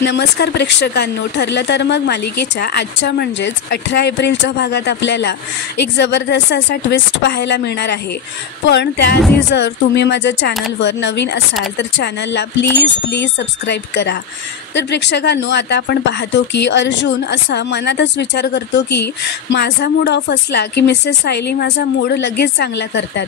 नमस्कार प्रेक्षकांनो, ठरलं तर मग मालिकेच्या आजच्या म्हणजेच 18 एप्रिलच्या भागात आपल्याला एक जबरदस्त असा ट्विस्ट पाहायला मिळणार आहे. पण त्याआधी जर तुम्ही माझ्या चॅनलवर नवीन असाल तर चॅनलला प्लीज सबस्क्राईब करा. तर प्रेक्षकांनो, आता आपण पाहतो की अर्जुन असा मनातच विचार करतो की माझा मूड ऑफ असला की मिसेस सायली माझा मूड लगेच चांगला करतात.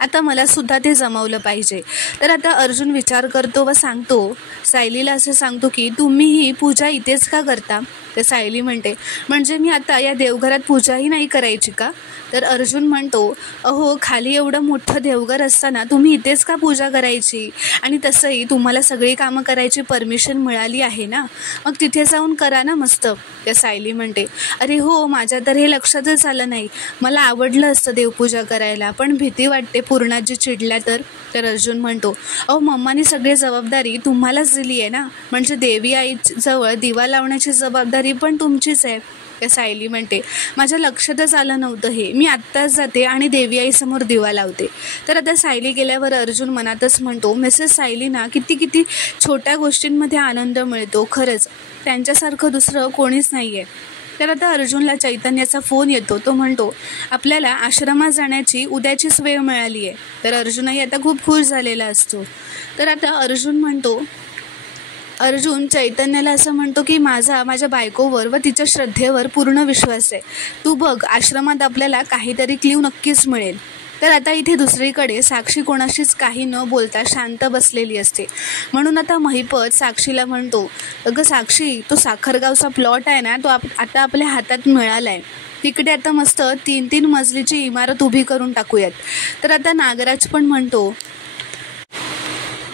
आता मला सुद्धा ते जमवलं पाहिजे. तर आता अर्जुन विचार करतो व सांगतो, सायलीला असं सांगतो की तुम्ही ही पूजा इथेच का करता. तर सायली म्हणते, म्हणजे मी आता या देवघरात पूजाही नाही करायची का. तर अर्जुन म्हणतो, अहो खाली एवढं मोठं देवघर असताना तुम्ही इथेच का पूजा करायची, आणि तसंही तुम्हाला सगळी कामं करायची परमिशन मिळाली आहे ना, मग तिथे जाऊन करा ना मस्त. तर सायली म्हणते, अरे हो, माझ्या तर हे लक्षातच आलं नाही, मला आवडलं असतं देवपूजा करायला, पण भीती वाटते पूर्णाजी चिडल्या तर. तर अर्जुन म्हणतो, अहो मम्मानी सगळी जबाबदारी तुम्हालाच दिली आहे ना, म्हणजे देवी आईजवळ दिवा लावण्याची जबाबदारी पण तुमचीच आहे. त्या सायली म्हणते, माझ्या लक्षातच आलं नव्हतं हे, मी आत्ताच जाते आणि देवी आईसमोर दिवा लावते. तर आता सायली गेल्यावर अर्जुन मनातच म्हणतो, मिसेस सायलीना किती छोट्या गोष्टींमध्ये आनंद मिळतो, खरंच त्यांच्यासारखं दुसरं कोणीच नाही आहे. तर आता अर्जुनला चैतन्याचा फोन येतो. तो म्हणतो, आपल्याला आश्रमात जाण्याची उद्याचीच वेळ मिळाली आहे. तर अर्जुनही आता खूप खुश झालेला असतो. तर आता अर्जुन चैतन्याला असं म्हणतो की माझ्या बायकोवर व तिच्या श्रद्धेवर पूर्ण विश्वास आहे. तू बघ, आश्रमात आपल्याला काहीतरी क्ल्यू नक्कीच मिळेल. तर आता इथे दुसरीकडे साक्षी कोणाशीच काही न बोलता शांत बसलेली असते. म्हणून आता महिपत साक्षीला म्हणतो, अगं साक्षी, तो साखरगावचा प्लॉट आहे ना, तो आता आपल्या हातात मिळाला आहे. तिकडे आता मस्त 3 मजलीची इमारत उभी करून टाकूयात. तर आता नागराज पण म्हणतो,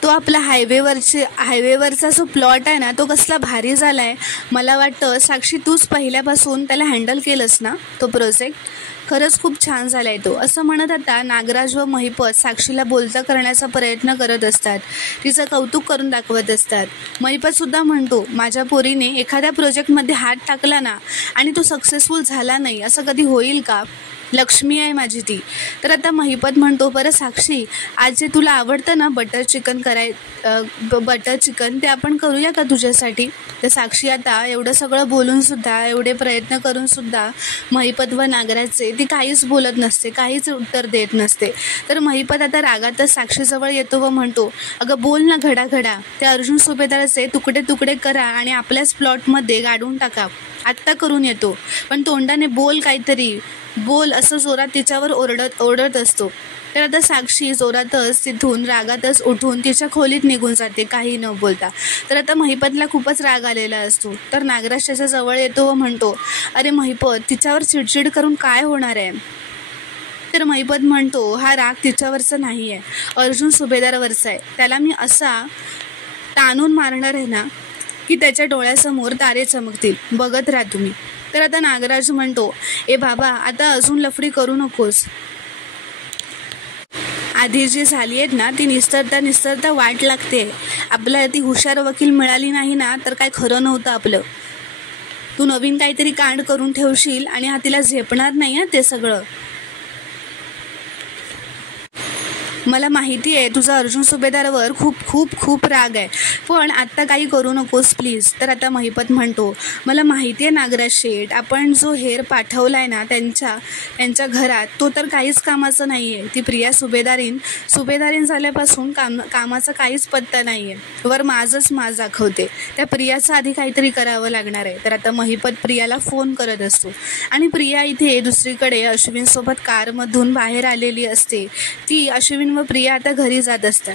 तो आपला हायवेवरचा जो प्लॉट आहे ना, तो कसला भारी झाला आहे. मला वाटतं साक्षी, तूच पहिल्यापासून त्याला हँडल केलंस ना तो प्रोजेक्ट, खरंच खूप छान झाला आहे तो. असं म्हणत आता नागराज व महिपत साक्षीला बोलतं करण्याचा प्रयत्न करत असतात, तिचं कौतुक करून दाखवत असतात. महिपतसुद्धा म्हणतो, माझ्या पोरीने एखाद्या प्रोजेक्टमध्ये हात टाकला ना आणि तो सक्सेसफुल झाला नाही, असं कधी होईल का. लक्ष्मी आहे माझी ती. तर आता महिपत म्हणतो, बरं साक्षी, आज जे तुला आवडतं ना बटर चिकन, ते आपण करूया का तुझ्यासाठी. तर साक्षी आता एवढं सगळं बोलूनसुद्धा, एवढे प्रयत्न करूनसुद्धा महिपत व नागराजचे ती काहीच बोलत नसते, काहीच उत्तर देत नसते. तर महिपत आता रागातच साक्षीजवळ येतो व म्हणतो, अगं बोल ना घडाघडा, त्या अर्जुन सुभेदाराचे तुकडे करा आणि आपल्याच प्लॉटमध्ये गाडून टाका. आत्ता करून येतो, पण तोंडाने बोल, काहीतरी बोल, असं जोरात तिच्यावर ओरडत असतो. तर आता साक्षी जोरातच तिथून रागातच उठून तिच्या खोलीत निघून जाते, काही न बोलता. तर आता महिपतला खूपच राग आलेला असतो. तर नागराज त्याच्या जवळ येतो व म्हणतो, अरे महिपत, तिच्यावर चिडचिड करून काय होणार आहे. तर महिपत म्हणतो, हा राग तिच्यावरचा नाही आहे, अर्जुन सुभेदारावरचा आहे. त्याला मी असा ताणून मारणार आहे ना की त्याच्या डोळ्यासमोर तारे चमकतील, बघत राहा तुम्ही. तर आता नागराज म्हणतो, ए बाबा, आता अजून लफडी करू नकोस. आधी जी झाली आहेत ना, ती निस्तरता वाट लागते. आपल्याला ती हुशार वकील मिळाली नाही ना, तर काय खरं नव्हतं आपलं. तू नवीन काहीतरी कांड करून ठेवशील आणि हा तिला झेपणार नाही ना ते सगळं. मला माहिती आहे तुझा अर्जुन सुभेदारावर खूप राग आहे, पण आत्ता काही करू नकोस प्लीज. तर आता महिपत म्हणतो, मला माहिती आहे नागराज शेठ, आपण जो हेर पाठवला आहे ना त्यांच्या घरात, तो तर काहीच कामाचं नाही आहे. ती प्रिया सुभेदारीन झाल्यापासून कामाचा काहीच पत्ता नाही आहे. वर माज दाखवते. त्या प्रियाचं आधी काहीतरी करावं लागणार आहे. तर आता महिपत प्रियाला फोन करत असतो आणि प्रिया इथे दुसरीकडे अश्विनसोबत कारमधून बाहेर आलेली असते. ती अश्विन व प्रिया आता घरी जात असतात.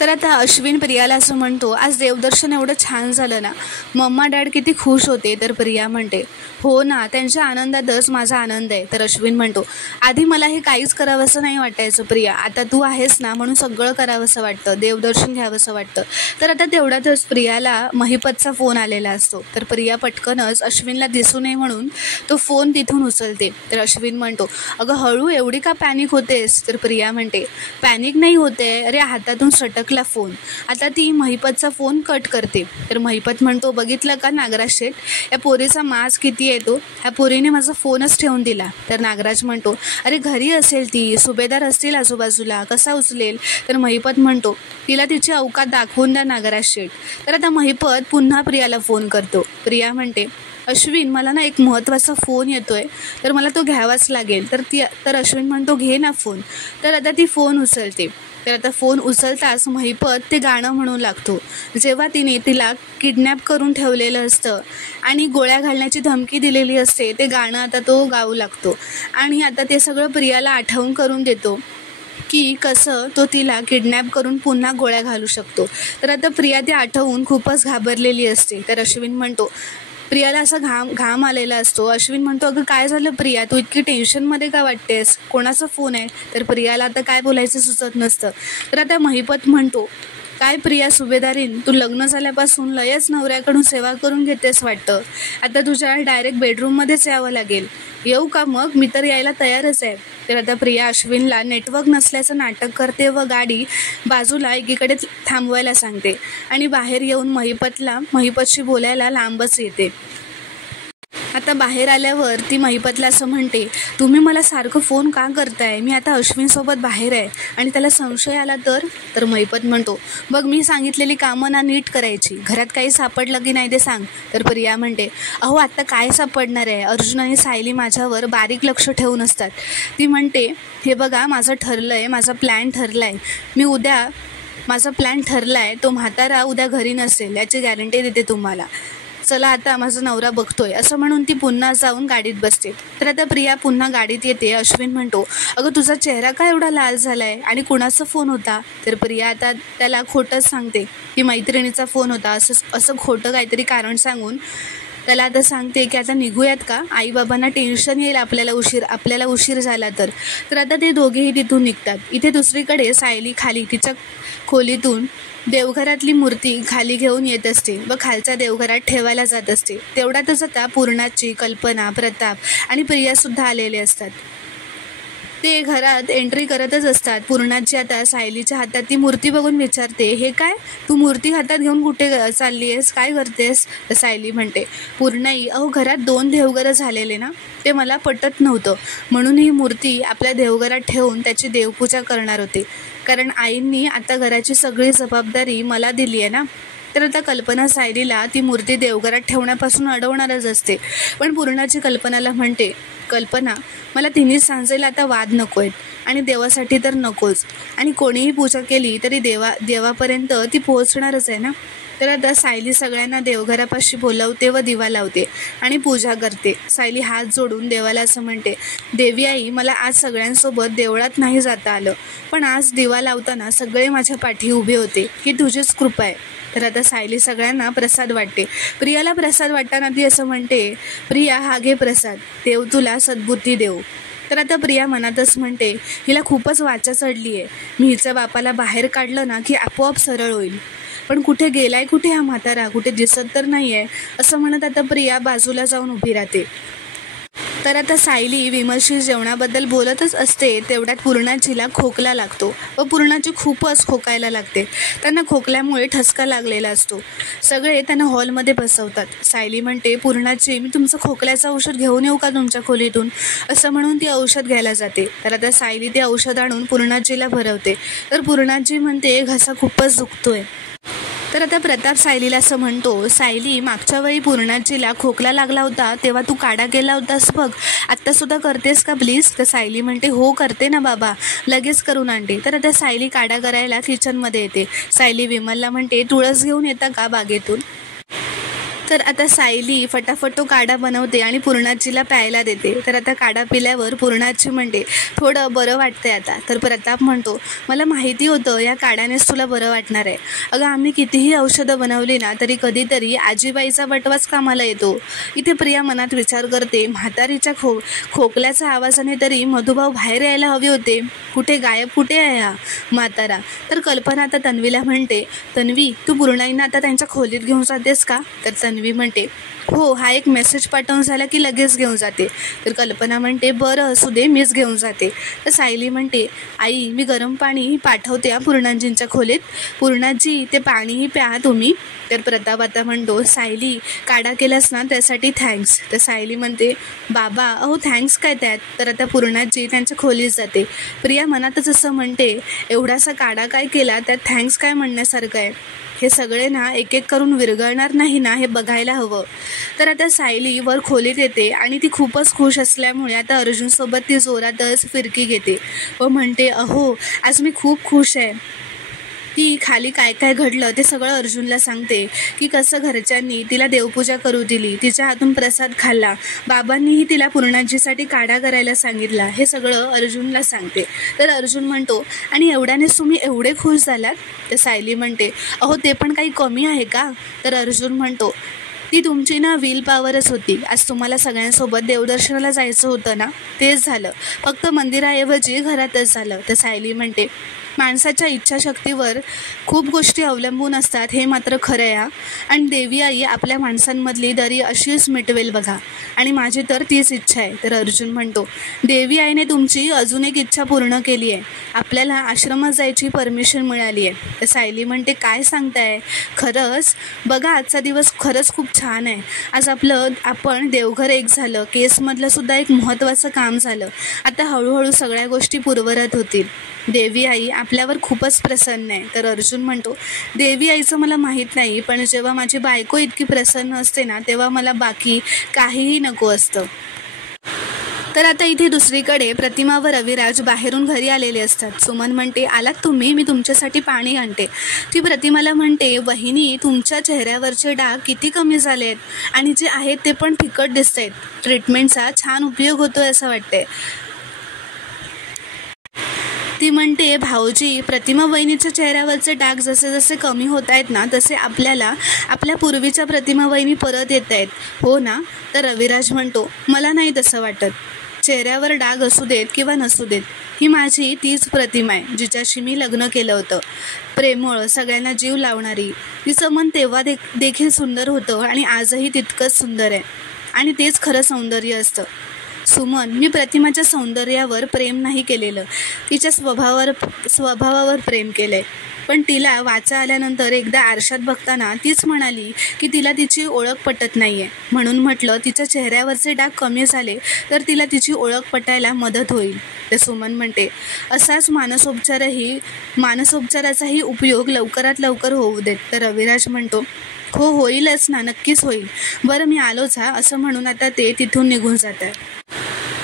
तर आता अश्विन प्रियाला असं म्हणतो, आज देवदर्शन एवढं छान झालं ना, मम्मा डॅड किती खुश होते. तर प्रिया म्हणते, हो ना, त्यांच्या आनंदातच माझा आनंद आहे. तर अश्विन म्हणतो, आधी मला हे काहीच करावंसं नाही वाटायचं प्रिया, आता तू आहेस ना म्हणून सगळं करावंसं वाटतं, देवदर्शन घ्यावंसं वाटतं. तर आता तेवढ्यातच प्रियाला महिपतचा फोन आलेला असतो. तर प्रिया पटकनच अश्विनला दिसू नये म्हणून तो फोन तिथून उचलते. तर अश्विन म्हणतो, अगं हळू, एवढी का पॅनिक होतेस. तर प्रिया म्हणते, पॅनिक नाही होते, अरे हातातून सटक नेटवर्कला फोन. आता ती महिपतचा फोन कट करते. तर महिपत म्हणतो, बघितलं का नागराज शेठ, या पोरीचा माज किती येतो, ह्या पोरीने माझा फोनच ठेवून दिला. तर नागराज म्हणतो, अरे घरी असेल ती, सुभेदार असतील आजूबाजूला, कसा उचलेल. तर महिपत म्हणतो, तिला तिची अवकात दाखवून द्या नागराज शेठ. तर आता महिपत पुन्हा प्रियाला फोन करतो. प्रिया म्हणते, अश्विन मला ना एक महत्त्वाचा फोन येतोय, तर मला तो घ्यावाच लागेल. तर अश्विन म्हणतो, घे ना फोन. तर आता ती फोन उचलते. तर आता फोन उचलताच महिपत ते गाणं म्हणू लागतो, जेव्हा तिने तिला किडनॅप करून ठेवलेलं असतं आणि गोळ्या घालण्याची धमकी दिलेली असते, ते गाणं आता तो गाऊ लागतो. आणि आता ते सगळं प्रियाला आठवण करून देतो की कसं तो तिला किडनॅप करून पुन्हा गोळ्या घालू शकतो. तर आता प्रिया ते आठवून खूपच घाबरलेली असते. तर अश्विन म्हणतो, प्रियाला असा घाम आलेला असतो. अश्विन म्हणतो, अगं काय झालं प्रिया, तू इतकी टेन्शनमध्ये का वाटतेस, कोणाचा फोन आहे. तर प्रियाला आता काय बोलायचं सुचत नसतं. तर आता महिपत म्हणतो, काय प्रिया सुभेदारीन, तू लग्न झाल्यापासून लयच नवऱ्याकडून सेवा करून घेतेस वाटतं, आता तुझ्या डायरेक्ट बेडरूममध्येच यावं लागेल. येऊ का मग, मी तर यायला तयारच आहे. तर आता प्रिया अश्विनला नेटवर्क नसल्याचं नाटक करते व गाडी बाजूला एकीकडे थांबवायला सांगते आणि बाहेर येऊन महिपतशी बोलायला लांबच येते. आता बाहेर आल्यावर ती महिपतला असं म्हणते, तुम्ही मला सारखं फोन का करताय, मी आता अश्विनसोबत बाहेर आहे आणि त्याला संशय आला तर महिपत म्हणतो, बघ मी सांगितलेली कामं ना नीट करायची, घरात काही सापडलं की नाही ते सांग. तर प्रिया म्हणते, अहो आत्ता काय सापडणार आहे, अर्जुन आणि सायली माझ्यावर बारीक लक्ष ठेवून असतात. ती म्हणते, हे बघा माझं ठरलं आहे, माझा प्लॅन ठरला आहे, माझा प्लॅन ठरला आहे, तो म्हातारा उद्या घरी नसेल याची गॅरंटी देते तुम्हाला, चला आता माझा नवरा बघतोय, असं म्हणून ती पुन्हा जाऊन गाडीत बसते. तर आता प्रिया पुन्हा गाडीत येते. अश्विन म्हणतो, अगं तुझा चेहरा का एवढा लाल झालाय आणि कुणाचा फोन होता. तर प्रिया आता त्याला खोटंच सांगते की मैत्रिणीचा फोन होता, असं खोटं काहीतरी कारण सांगून त्याला आता सांगते की आता निघूयात का, आईबाबांना टेन्शन येईल आपल्याला उशीर झाला तर आता ते दोघेही तिथून निघतात. इथे दुसरीकडे सायली खाली तिच्या खोलीतून देवघरातली मूर्ती खाली घेऊन येत असते व खालच्या देवघरात ठेवायला जात असते. तेवढ्यातच आता पूर्णाची, कल्पना, प्रताप आणि प्रियासुद्धा आलेले असतात. ते घरात एंट्री करतच असतात. पूर्णाची आता सायलीच्या हातात ती मूर्ती बघून विचारते, हे काय, तू मूर्ती हातात घेऊन कुठे चालली आहेस, काय करतेस. तर सायली म्हणते, पूर्णाई, अहो घरात 2 देवघरं झालेले ना, ते मला पटत नव्हतं, म्हणून ही मूर्ती आपल्या देवघरात ठेवून त्याची देवपूजा करणार होते, कारण आईंनी आता घराची सगळी जबाबदारी मला दिली आहे ना. तर आता कल्पना सायलीला ती मूर्ती देवघरात ठेवण्यापासून अडवणारच असते, पण पूर्णाची कल्पनाला म्हणते, कल्पना मला तिन्ही सांजेला आता वाद नको आहेत आणि देवासाठी तर नकोच, आणि कोणीही पूजा केली तरी देवापर्यंत ती पोहोचणारच आहे ना. तर आता सायली सगळ्यांना देवघरापाशी बोलावते व दिवा लावते आणि पूजा करते. सायली हात जोडून देवाला असं म्हणते, देवी आई, मला आज सगळ्यांसोबत देवळात नाही जाता आलं, पण आज दिवा लावताना सगळे माझ्या पाठी उभे होते, ही तुझीच कृपा आहे. तर आता सायली सगळ्यांना प्रसाद वाटते. प्रियाला प्रसाद वाटताना ती असं म्हणते, प्रिया हा घे प्रसाद, देव तुला सद्बुद्धी देव. तर आता प्रिया मनातच म्हणते, हिला खूपच वाचा चढली आहे, मी हिच्या बापाला बाहेर काढलं ना की आपोआप सरळ होईल, पण कुठे गेलाय, कुठे हा म्हातारा, कुठे दिसत तर नाही आहे, असं म्हणत आता प्रिया बाजूला जाऊन उभी राहते. तर आता सायली विमलशी जेवणाबद्दल बोलतच असते, तेवढ्यात पूर्णाजीला खोकला लागतो व पूर्णाची खूपच खोकायला लागते. त्यांना खोकल्यामुळे ठसका लागलेला असतो. सगळे त्यांना हॉलमध्ये बसवतात. सायली म्हणते, पूर्णाजी, मी तुमचं खोकल्याचं औषध घेऊन येऊ का तुमच्या खोलीतून, असं म्हणून ती औषध घ्यायला जाते. तर आता सायली ते औषध आणून पूर्णाजीला भरवते. तर पूर्णाजी म्हणते, घसा खूपच दुखतोय. तर आता प्रताप सायलीला असं म्हणतो, सायली, मागच्या वेळी पूर्णाजीला खोकला लागला होता तेव्हा तू काढा केला होतास बघ, आत्तासुद्धा करतेस का प्लीज. तर सायली म्हणते, हो करते ना बाबा, लगेच करून आणते. तर आता सायली काढा करायला किचनमध्ये येते. सायली विमलला म्हणते, तुळस घेऊन येता का बागेतून. तर आता सायली फटाफट तो काढा बनवते आणि पूर्णाजीला प्यायला देते. तर आता काढा पिल्यावर पूर्णाजी म्हणते, थोडं बरं वाटतंय आता. तर प्रताप म्हणतो, मला माहिती होतं या काढ्यानेच तुला बरं वाटणार आहे. अगं आम्ही कितीही औषधं बनवली ना तरी कधीतरी आजीबाईचा बटवाच कामाला येतो. इथे प्रिया मनात विचार करते, म्हातारीच्या खोकल्याच्या आवाजाने तरी मधुभाऊ बाहेर यायला हवे होते, कुठे गायब, कुठे आहे हा म्हातारा. तर कल्पना आता तन्वीला म्हणते, तन्वी, तू पूर्णाईंना आता त्यांच्या खोलीत घेऊन जातेस का. तर तन्वी म्हणते, हो, हा एक मेसेज पाठवून झाला की लगेच घेऊन जाते. तर कल्पना म्हणते, बरं असू दे, मीच घेऊन जाते. तर सायली म्हणते, आई मी गरम पाणी पाठवते पूर्णाजींच्या खोलीत. पूर्णाजी ते पाणीही प्या तुम्ही. तर प्रताप आता म्हणतो, सायली काढा केलास ना त्यासाठी थँक्स. तर सायली म्हणते, बाबा अहो थँक्स काय त्यात. तर आता पूर्णाजी त्यांच्या खोलीत जाते. प्रिया मनातच असं म्हणते, एवढासा काढा काय केला, त्यात थँक्स काय म्हणण्यासारखं आहे. हे सगळे ना एक एक करून विरघळणार नाही ना, हे बघायला हवं. तर आता सायली वर खोलीत येते आणि ती खूपच खुश असल्यामुळे आता अर्जुनसोबत ती जोरातच फिरकी घेते व म्हणते, अहो आज मी खूप खुश आहे. ती खाली काय काय घडलं ते सगळं अर्जुनला सांगते की कसं घरच्यांनी तिला देवपूजा करू दिली, तिच्या हातून प्रसाद खाल्ला, बाबांनीही तिला पूर्णाजीसाठी काढा करायला सांगितला, हे सगळं अर्जुनला सांगते. तर अर्जुन म्हणतो, आणि एवढ्यानेच तुम्ही एवढे खुश झालात. तर सायली म्हणते, अहो ते पण काही कमी आहे का. तर अर्जुन म्हणतो, ती तुमची ना विल पॉवरच होती. आज तुम्हाला सगळ्यांसोबत देवदर्शनाला जायचं होतं ना, तेच झालं, फक्त मंदिराऐवजी घरातच झालं. तर सायली म्हणते, माणसाच्या इच्छाशक्तीवर खूप गोष्टी अवलंबून असतात, हे मात्र खरं आहे. आणि देवी आई आपल्या माणसांमधली दरी अशीच मिटवेल बघा, आणि माझी तर तीच इच्छा आहे. तर अर्जुन म्हणतो, देवी आईने तुमची अजून एक इच्छा पूर्ण केली आहे, आपल्याला आश्रमात जायची परमिशन मिळाली आहे. तर सायली म्हणते, काय सांगताय, खरंच. बघा आजचा दिवस खरंच खूप छान आहे. आज आपण देवघर एक झालं, केसमधलं सुद्धा एक महत्त्वाचं काम झालं. आता हळूहळू सगळ्या गोष्टी पूर्ववत होतील. देवी आई आपल्यावर खूपच प्रसन्न आहे. तर अर्जुन म्हणतो, देवी आईचं मला माहीत नाही, पण जेव्हा माझी बायको इतकी प्रसन्न असते ना, तेव्हा मला बाकी काहीही नको असतं. तर आता इथे दुसरीकडे प्रतिमा व रविराज बाहेरून घरी आलेले असतात. सुमन म्हणते, आलात तुम्ही, मी तुमच्यासाठी पाणी आणते. ती प्रतिमाला म्हणते, वहिनी तुमच्या चेहऱ्यावरचे डाग किती कमी झाले आहेत, आणि जे आहेत ते पण फिकट दिसत आहेत. ट्रीटमेंटचा छान उपयोग होतोय असं वाटतंय. ती म्हणते, भाऊजी प्रतिमा वहिनीच्या चेहऱ्यावरचे डाग जसे जसे कमी होत आहेत ना, तसे आपल्याला आपल्या पूर्वीच्या प्रतिमा वहिनी परत येत आहेत, हो ना. तर रविराज म्हणतो, मला नाही तसं वाटत. चेहऱ्यावर डाग असू देत किंवा नसू देत, ही माझी तीच प्रतिमा आहे जिच्याशी मी लग्न केलं होतं. प्रेमळ, सगळ्यांना जीव लावणारी. तिचं मन तेव्हा देखील सुंदर होतं आणि आजही तितकंच सुंदर आहे, आणि तेच खरं सौंदर्य असतं. सुमन, मी प्रतिमाच्या सौंदर्यावर प्रेम नाही केलेलं, तिच्या स्वभावावर प्रेम केलंय. पण तिला वाचा आल्यानंतर एकदा आरशात बघताना तीच म्हणाली की तिला तिची ओळख पटत नाही आहे. म्हणून म्हटलं, तिच्या चेहऱ्यावरचे डाग कमी झाले तर तिला तिची ओळख पटायला मदत होईल. तर सुमन म्हणते, असाच मानसोपचाराचाही उपयोग लवकरात लवकर होऊ देत. तर रविराज म्हणतो, हो होईलच ना, नक्कीच होईल. बरं मी आलोच हा, असं म्हणून आता ते तिथून निघून जातात.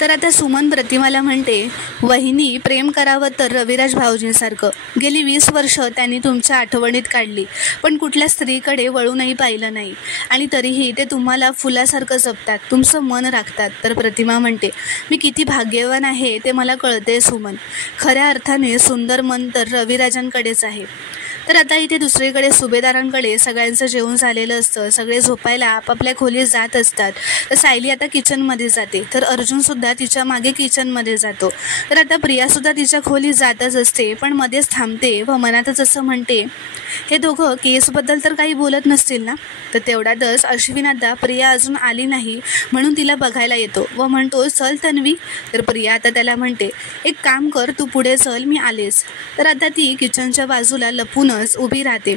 तर आता सुमन प्रतिमाला म्हणते, वहिनी प्रेम करावं तर रविराज भाऊजींसारखं. गेली 20 वर्ष त्यांनी तुमच्या आठवणीत काढली, पण कुठल्या स्त्रीकडे वळूनही पाहिलं नाही, आणि तरीही ते तुम्हाला फुलासारखं जपतात, तुमचं मन राखतात. तर प्रतिमा म्हणते, मी किती भाग्यवान आहे ते मला कळते सुमन. खऱ्या अर्थाने सुंदर मन तर रविराजांकडेच आहे. तर आता इथे दुसरीकडे सुभेदारांकडे सगळ्यांचं जेवण झालेलं असतं, सगळे झोपायला आपापल्या खोलीत जात असतात. तर सायली आता किचनमध्ये जाते, तर अर्जुनसुद्धा तिच्या मागे किचनमध्ये जातो. तर आता प्रियासुद्धा तिच्या खोलीत जातच असते, पण मध्येच थांबते व मनातच असं म्हणते, हे दोघं केसबद्दल तर काही बोलत नसतील ना. तर तेवढ्यातच अश्विन आता प्रिया अजून आली नाही म्हणून तिला बघायला येतो व म्हणतो, चल तन्वी. तर प्रिया आता त्याला म्हणते, एक काम कर, तू पुढे चल, मी आलेच. तर आता ती किचनच्या बाजूला लपून उभी राहते,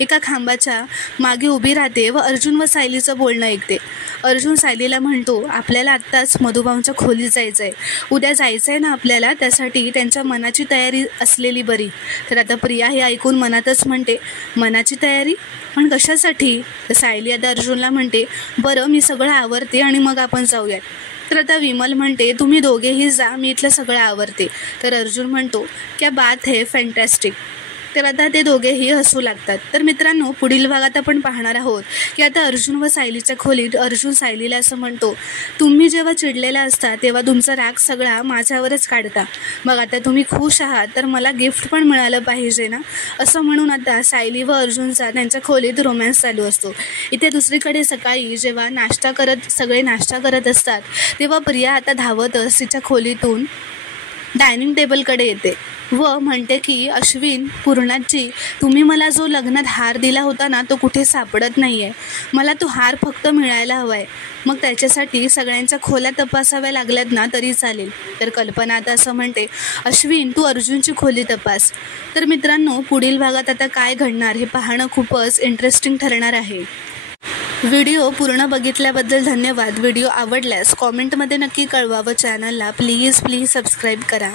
एका खांबाच्या मागे उभी राहते व अर्जुन व सायलीचं बोलणं ऐकते. अर्जुन सायलीला म्हणतो, आपल्याला आत्ताच मधुभाऊंच्या खोलीत जायचं आहे, उद्या जायचं आहे ना आपल्याला, त्यासाठी त्यांच्या मनाची तयारी असलेली बरी. तर आता प्रिया हे ऐकून मनातच म्हणते, मनाची तयारी पण कशासाठी. तर सायली आता अर्जुनला म्हणते, बरं मी सगळं आवरते आणि मग आपण जाऊयात. तर आता विमल म्हणते, तुम्ही दोघेही जा, मी इथलं सगळं आवरते. तर अर्जुन म्हणतो, क्या बात है, फॅन्टॅस्टिक. तर आता ते दोघेही हसू लागतात. तर मित्रांनो, पुढील भागात आपण पाहणार आहोत की आता अर्जुन व सायलीच्या खोलीत अर्जुन सायलीला असं म्हणतो, तुम्ही जेव्हा चिडलेला असता तेव्हा तुमचा राग सगळा माझ्यावरच काढता, मग आता तुम्ही खुश आहात तर मला गिफ्ट पण मिळालं पाहिजे ना. असं म्हणून आता सायली व अर्जुनचा त्यांच्या खोलीत रोमॅन्स चालू असतो. इथे दुसरीकडे सकाळी जेव्हा सगळे नाश्ता करत असतात तेव्हा प्रिया आता धावतच तिच्या खोलीतून डायनिंग टेबलकडे येते व म्हणते की अश्विन, पूर्णाजी, तुम्ही मला जो लग्नात हार दिला होता ना तो कुठे सापडत नाही आहे. मला तो हार फक्त मिळायला हवा आहे. मग त्याच्यासाठी सगळ्यांच्या खोल्या तपासाव्या लागल्यात ना तरी चालेल. तर कल्पना आता असं म्हणते, अश्विन तू अर्जुनची खोली तपास. तर मित्रांनो, पुढील भागात आता काय घडणार हे पाहणं खूपच इंटरेस्टिंग ठरणार आहे. व्हिडिओ पूर्ण बघितल्याबद्दल धन्यवाद. व्हिडिओ आवडल्यास कॉमेंटमध्ये नक्की कळवा व चॅनलला प्लीज सबस्क्राईब करा.